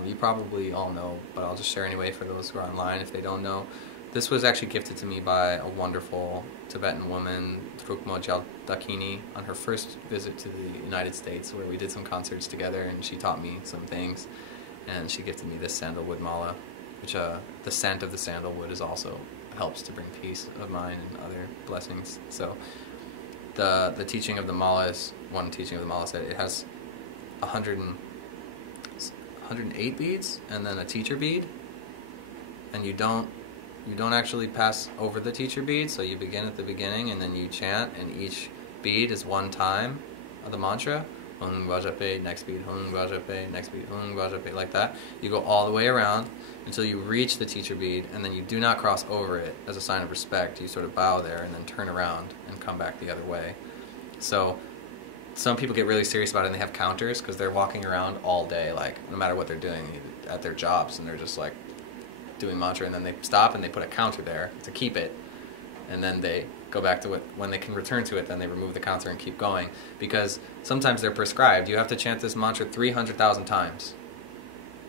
You probably all know, but I'll just share anyway for those who are online if they don't know. This was actually gifted to me by a wonderful Tibetan woman, Drukmo Dakini, on her first visit to the United States, where we did some concerts together, and she taught me some things. And she gifted me this sandalwood mala, which the scent of the sandalwood is also helps to bring peace of mind and other blessings. So the teaching of the mala is, one teaching of the mala said it has 108 beads and then a teacher bead, and you don't actually pass over the teacher bead, so you begin at the beginning and then you chant, and each bead is one time of the mantra. Hung Vajape, next beat, Hung Vajape, next beat, Hung Vajape, like that. You go all the way around until you reach the teacher bead, and then you do not cross over it as a sign of respect. You sort of bow there and then turn around and come back the other way. So some people get really serious about it, and they have counters because they're walking around all day, like no matter what they're doing at their jobs, and they're just like doing mantra, and then they stop and they put a counter there to keep it, and then they go back to it. When they can return to it, then they remove the counter and keep going, because sometimes they're prescribed. You have to chant this mantra 300,000 times.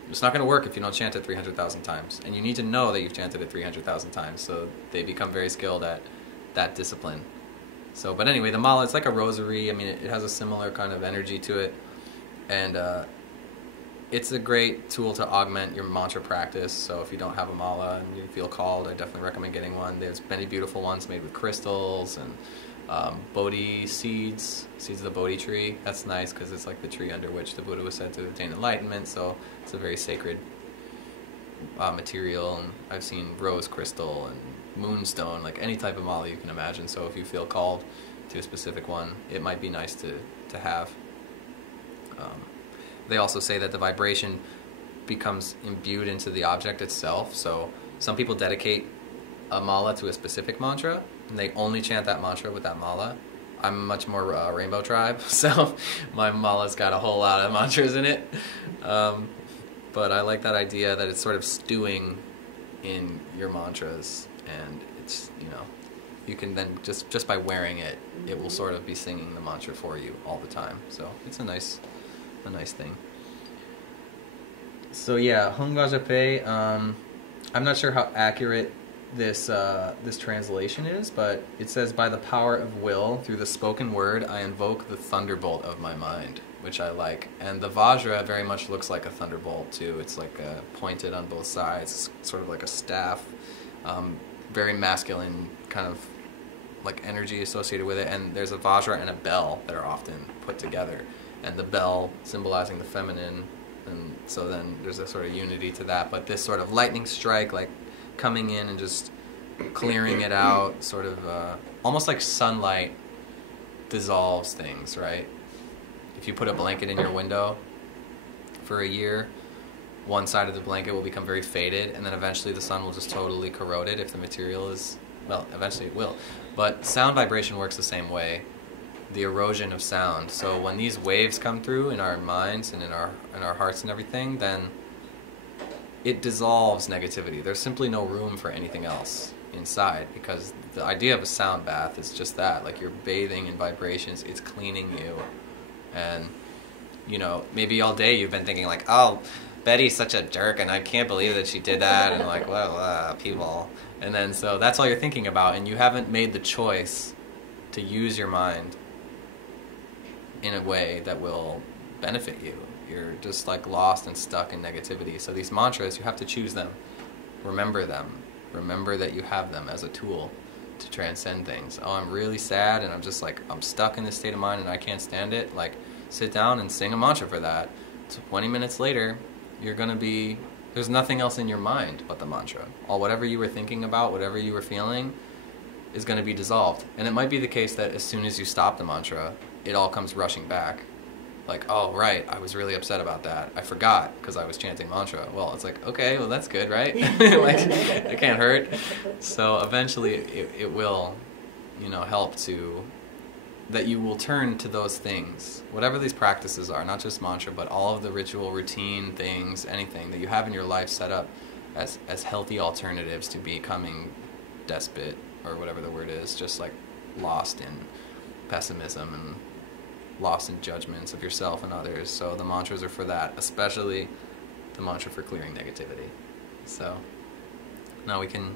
It's not going to work if you don't chant it 300,000 times, and you need to know that you've chanted it 300,000 times, so they become very skilled at that discipline. So, but anyway, the mala, it's like a rosary. I mean, it has a similar kind of energy to it, and it's a great tool to augment your mantra practice. So if you don't have a mala and you feel called, I definitely recommend getting one. There's many beautiful ones made with crystals and Bodhi seeds of the Bodhi tree. That's nice because it's like the tree under which the Buddha was said to attain enlightenment, so it's a very sacred material. And I've seen rose crystal and moonstone, like any type of mala you can imagine. So if you feel called to a specific one, it might be nice to have. They also say that the vibration becomes imbued into the object itself. So some people dedicate a mala to a specific mantra, and they only chant that mantra with that mala. I'm much more Rainbow Tribe, so my mala's got a whole lot of mantras in it. But I like that idea that it's sort of stewing in your mantras, and it's, you can then just by wearing it, it will sort of be singing the mantra for you all the time. So it's a nice thing. So yeah, Hung Vajape, I'm not sure how accurate this translation is, but it says, by the power of will, through the spoken word, I invoke the thunderbolt of my mind, which I like. And the Vajra very much looks like a thunderbolt too. It's like pointed on both sides, sort of like a staff, very masculine kind of like energy associated with it. And there's a Vajra and a bell that are often put together, and the bell symbolizing the feminine, and so then there's a sort of unity to that. But this sort of lightning strike, like coming in and just clearing it out, sort of almost like sunlight dissolves things, right? If you put a blanket in your window for a year, one side of the blanket will become very faded, and then eventually the sun will just totally corrode it if the material is, well, eventually it will. But sound vibration works the same way. The erosion of sound. So when these waves come through in our minds and in our hearts and everything, then it dissolves negativity. There's simply no room for anything else inside, because the idea of a sound bath is just that, like you're bathing in vibrations, it's cleaning you. And maybe all day you've been thinking like, oh, Betty's such a jerk and I can't believe that she did that, and like, well, people. And then so that's all you're thinking about, and you haven't made the choice to use your mind in a way that will benefit you. You're just like lost and stuck in negativity. So these mantras, you have to choose them. Remember them. Remember that you have them as a tool to transcend things. Oh, I'm really sad and I'm stuck in this state of mind and I can't stand it. Like, sit down and sing a mantra for that. 20 minutes later, you're going to be, there's nothing else in your mind but the mantra. Whatever you were thinking about, whatever you were feeling is going to be dissolved. And it might be the case that as soon as you stop the mantra, it all comes rushing back. Like, oh, right, I was really upset about that. I forgot because I was chanting mantra. Well, it's like, okay, well, that's good, right? Like, it can't hurt. So eventually it will, help to, that you will turn to those things. Whatever these practices are, not just mantra, but all of the ritual, routine things, anything that you have in your life set up as healthy alternatives to becoming despot, or whatever the word is, just like lost in pessimism and lost in judgments of yourself and others. So the mantras are for that, especially the mantra for clearing negativity. So now we can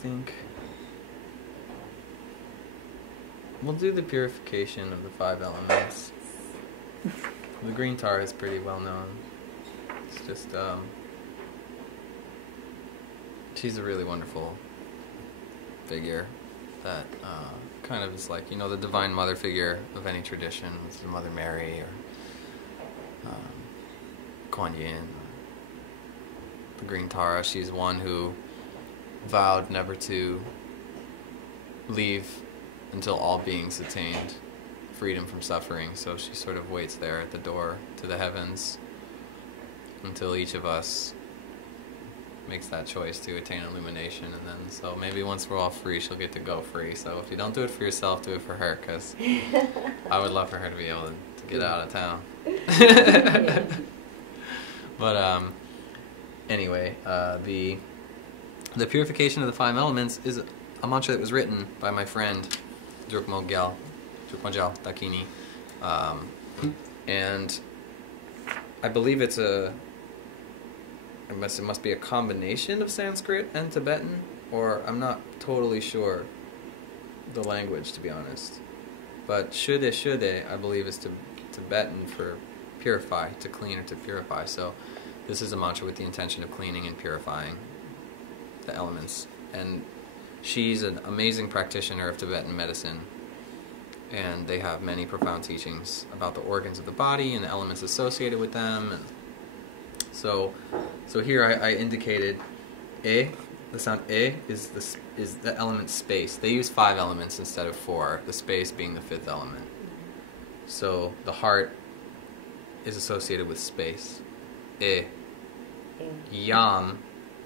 think we'll do the purification of the 5 elements. The green tar is pretty well known. It's just, she's a really wonderful figure that kind of is like, you know, the Divine Mother figure of any tradition. It's the Mother Mary or Kuan Yin. The green Tara, she's one who vowed never to leave until all beings attained freedom from suffering. So she sort of waits there at the door to the heavens until each of us makes that choice to attain illumination. And then, so maybe once we're all free, she'll get to go free. So if you don't do it for yourself, do it for her, because I would love for her to be able to get out of town. But anyway, the purification of the 5 elements is a mantra that was written by my friend Drukmo Gyal Dakini, and I believe it must be a combination of Sanskrit and Tibetan, or I'm not totally sure the language, to be honest. But Shude, I believe, is Tibetan for purify, to clean or to purify. So this is a mantra with the intention of cleaning and purifying the elements. And she's an amazing practitioner of Tibetan medicine, and they have many profound teachings about the organs of the body and the elements associated with them. And so here I indicated E. The sound E is the element space. They use 5 elements instead of 4, the space being the 5th element. So the heart is associated with space. E. Yam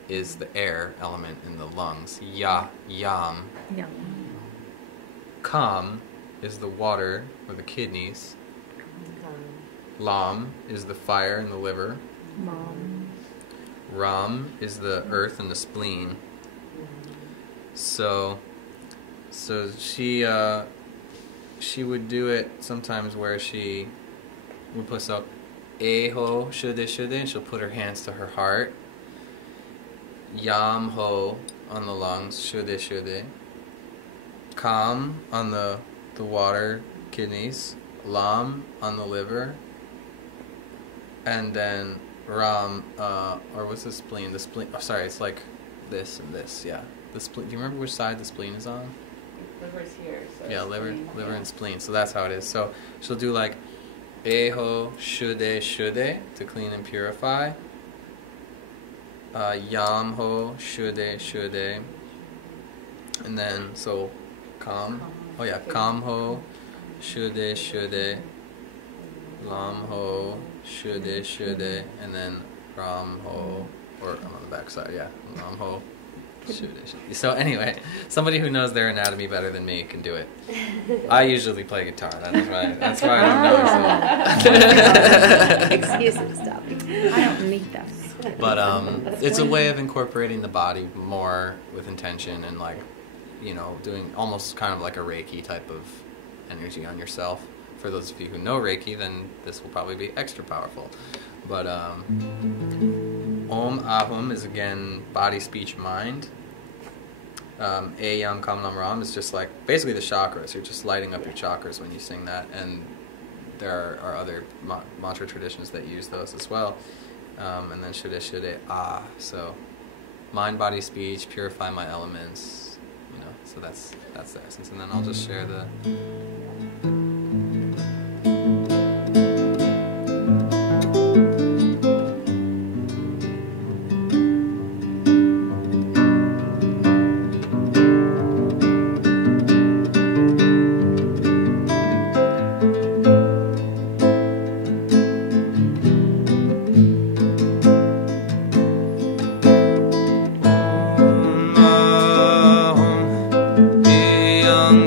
is the air element in the lungs. Yam. Yeah. Kam is the water or the kidneys. Lam is the fire in the liver. Mom. Ram is the earth and the spleen. So she would do it sometimes where she would put up Eho Shude, and she'll put her hands to her heart. Yam Ho on the lungs, Shude. Kam on the water, kidneys. Lam on the liver. And then Ram, or what's the spleen? The spleen, oh sorry, it's like this and this, yeah. The spleen, do you remember which side the spleen is on? Liver's here. So Yeah, liver yeah. and spleen, so that's how it is. So she'll do like Eho Shude to clean and purify. Yam Ho Shude. And then, so Kam, oh yeah, Kam Ho Shude. Lam Ho Shude, and then Ram Ho, or I'm on the back side, yeah, Lam Ho Shude. So anyway, somebody who knows their anatomy better than me can do it. I usually play guitar, that's why I don't know. So. Excuses, stop. I don't need that. But it's a way of incorporating the body more with intention and, like, you know, doing almost kind of like a Reiki type of energy on yourself. For those of you who know Reiki, then this will probably be extra powerful. But Om Ahum is again body, speech, mind. E Yam Kam Lam Ram is just like basically the chakras. You're just lighting up your chakras when you sing that, and there are other mantra traditions that use those as well. And then Shude Ah. So mind, body, speech, purify my elements. You know, so that's the essence. And then I'll just share the.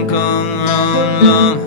Ram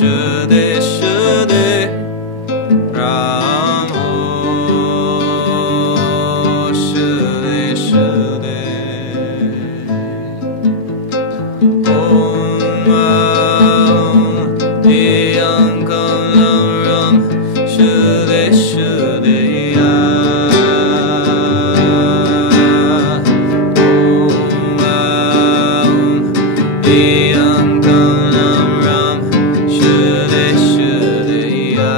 Shude Shude Ram Ho Shude Shude Om Iyam Kalam Ram Shude Shude Ya Iyam Kalam Ram Shude Shude Ya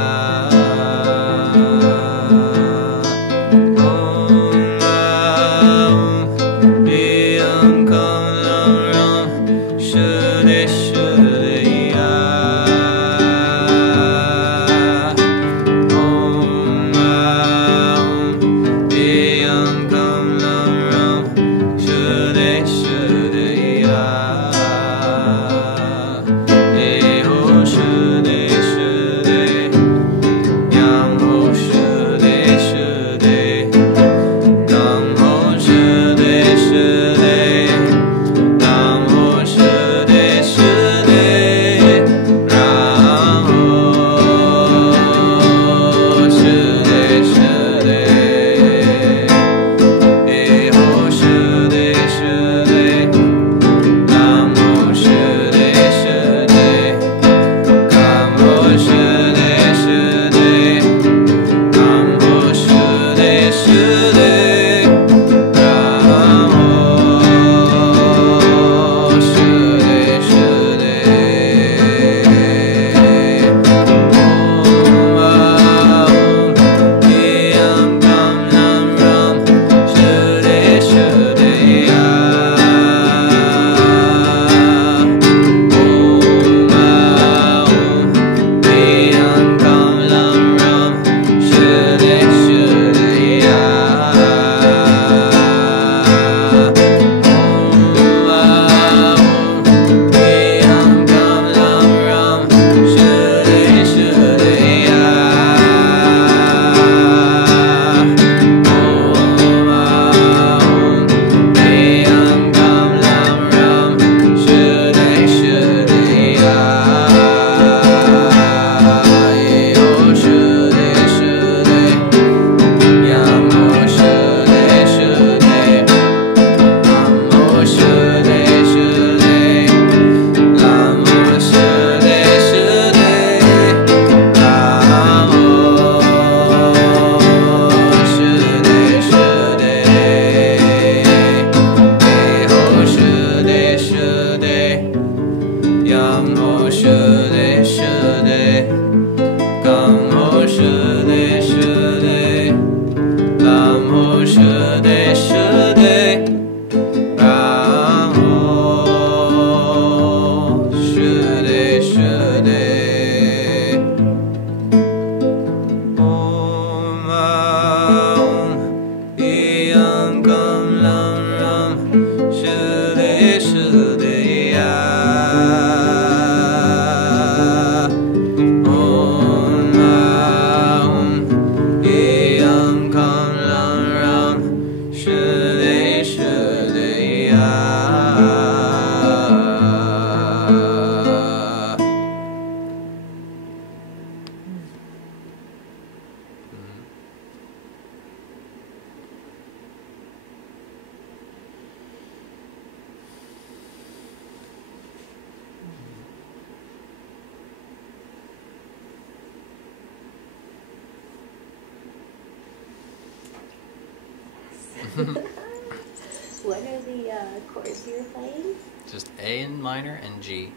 Iyam Kalam Ram Shude Shude Ya Iyam Kalam Ram Shude Shude Ya Eho Shude Shude Yang Ho Shude Shude Gam Ho Shude Shude Gam Ho Shude Shude Ram Ho Shude Shude Eho Shude Shude Gam Ho Shude Shude Gam Ho Shude Shude Gam Ho Shude Shude Ram Ho Shude Shude Iyam Kalam Ram Shude Shude Ya Iyam Kalam Ram Shude Shude Ya Iyam Kalam Ram Shude Shude Ya Iyam Kalam Ram Shude Shude Ya Eho Shude Shude Yam Ho Shude Shude Ram Ho Shude Shude Lam Ho Shude Shude Ram Ho Shude Shude Eho Shude Shude Yam Ho Shude Shude Gam Ho Shude Shude Lam Ho Shude Shude Ram Ho Shude Shude Om Iyam Kalam Ram Shude Shude Ya Om Iyam Kalam Ram Shude Shude Ya What are the chords you're playing? Just A in minor and G.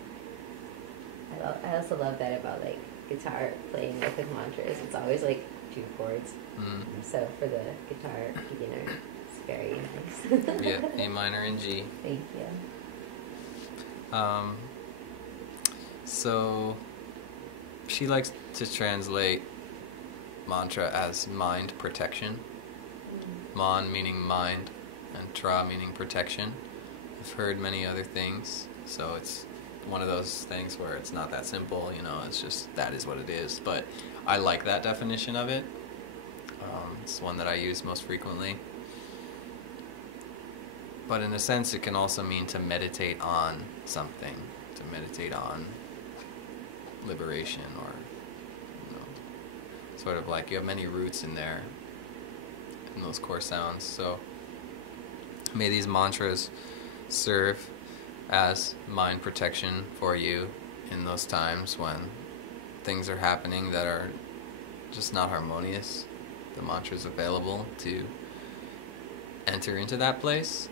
I also love that about like guitar playing like with mantras. It's always like 2 chords. So for the guitar beginner, it's very nice. Yeah, A minor and G. Thank you. So she likes to translate mantra as mind protection. Man meaning mind, and tra meaning protection. I've heard many other things, so it's one of those things where it's not that simple, you know, it's just that is what it is. But I like that definition of it. It's one that I use most frequently. But in a sense, it can also mean to meditate on something, to meditate on liberation, or sort of like you have many roots in there, in those core sounds. So may these mantras serve as mind protection for you in those times when things are happening that are just not harmonious. The mantra is available to enter into that place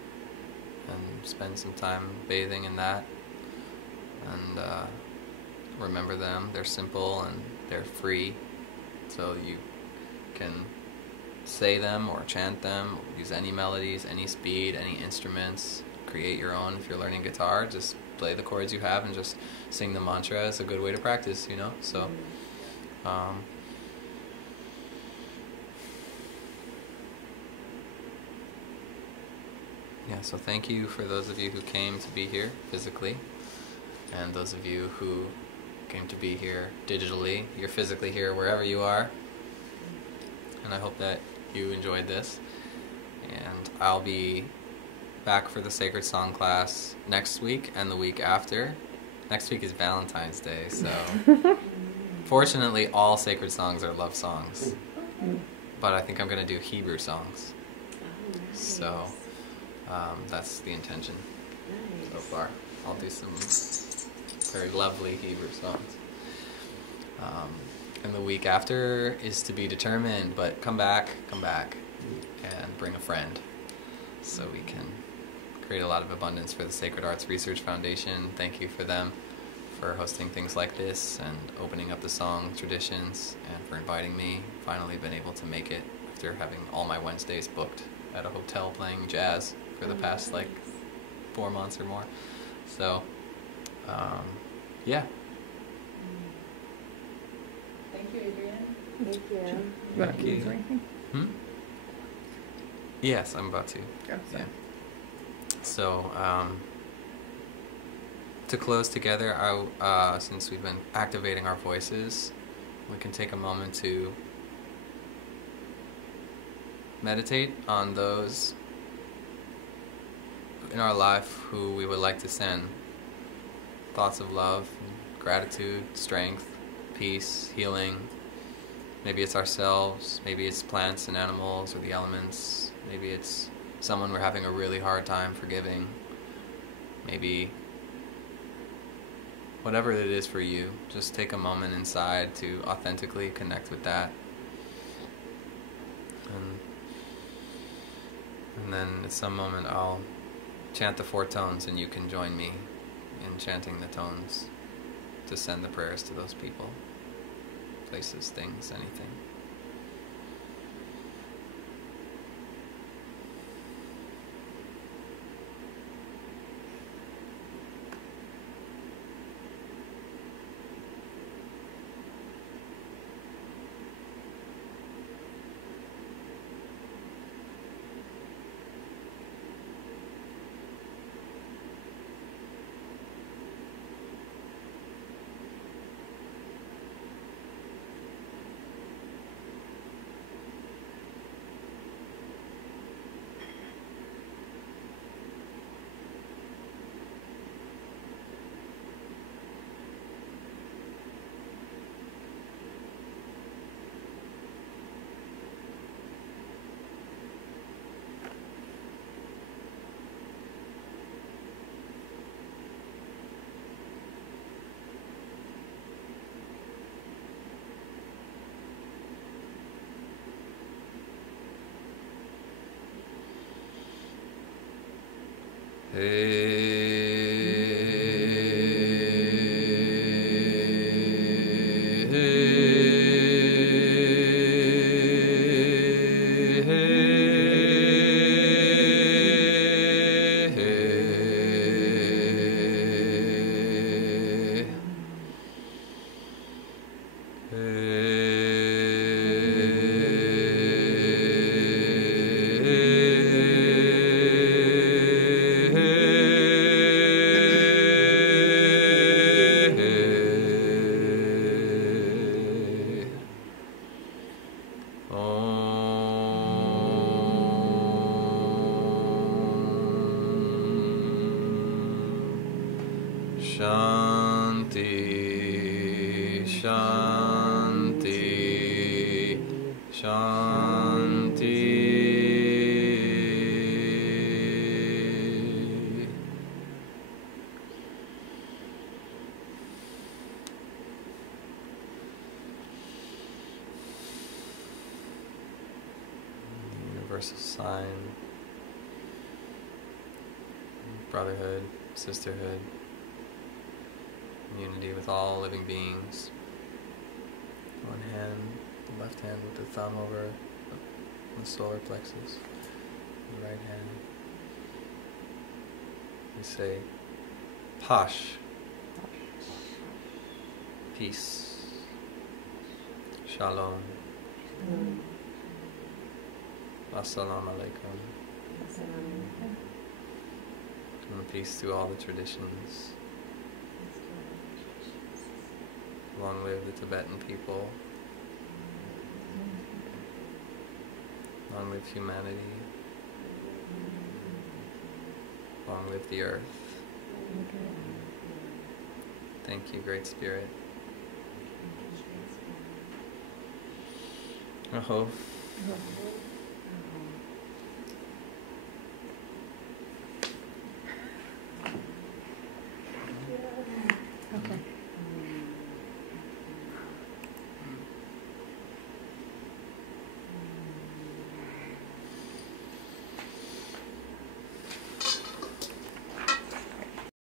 and spend some time bathing in that, and remember them. They're simple and they're free, so you can say them or chant them, use any melodies, any speed, any instruments, create your own. If you're learning guitar, just play the chords you have and just sing the mantra. It's a good way to practice, so yeah, so thank you for those of you who came to be here physically, and those of you who came to be here digitally. You're physically here wherever you are, and I hope that you enjoyed this. And I'll be back for the Sacred Song class next week and the week after. Next week is Valentine's Day, so fortunately all sacred songs are love songs, but I think I'm going to do Hebrew songs. Oh, nice. So that's the intention so far. I'll do some very lovely Hebrew songs. And the week after is to be determined, but come back, and bring a friend so we can create a lot of abundance for the Sacred Arts Research Foundation. Thank you for them for hosting things like this and opening up the song traditions, and for inviting me. Finally been able to make it after having all my Wednesdays booked at a hotel playing jazz for the past 4 months or more. So yeah. Thank you, Adrian. Thank you. Thank you. Yes, I'm about to. Oh, Yeah. So, to close together, since we've been activating our voices, we can take a moment to meditate on those in our life who we would like to send thoughts of love, gratitude, strength, peace, healing. Maybe it's ourselves, maybe it's plants and animals or the elements, maybe it's someone we're having a really hard time forgiving, maybe whatever it is for you. Just take a moment inside to authentically connect with that. And then at some moment I'll chant the 4 tones and you can join me in chanting the tones to send the prayers to those people, places, things, anything. Shanti. Shanti. Shanti. Universal sign, brotherhood, sisterhood, unity with all living beings. One hand, the left hand with the thumb over the solar plexus, the right hand. We say, Pash, peace, Shalom, Assalamu alaikum, and peace to all the traditions. Long live the Tibetan people. Long live humanity. Long live the earth. Thank you, Great Spirit. Aho.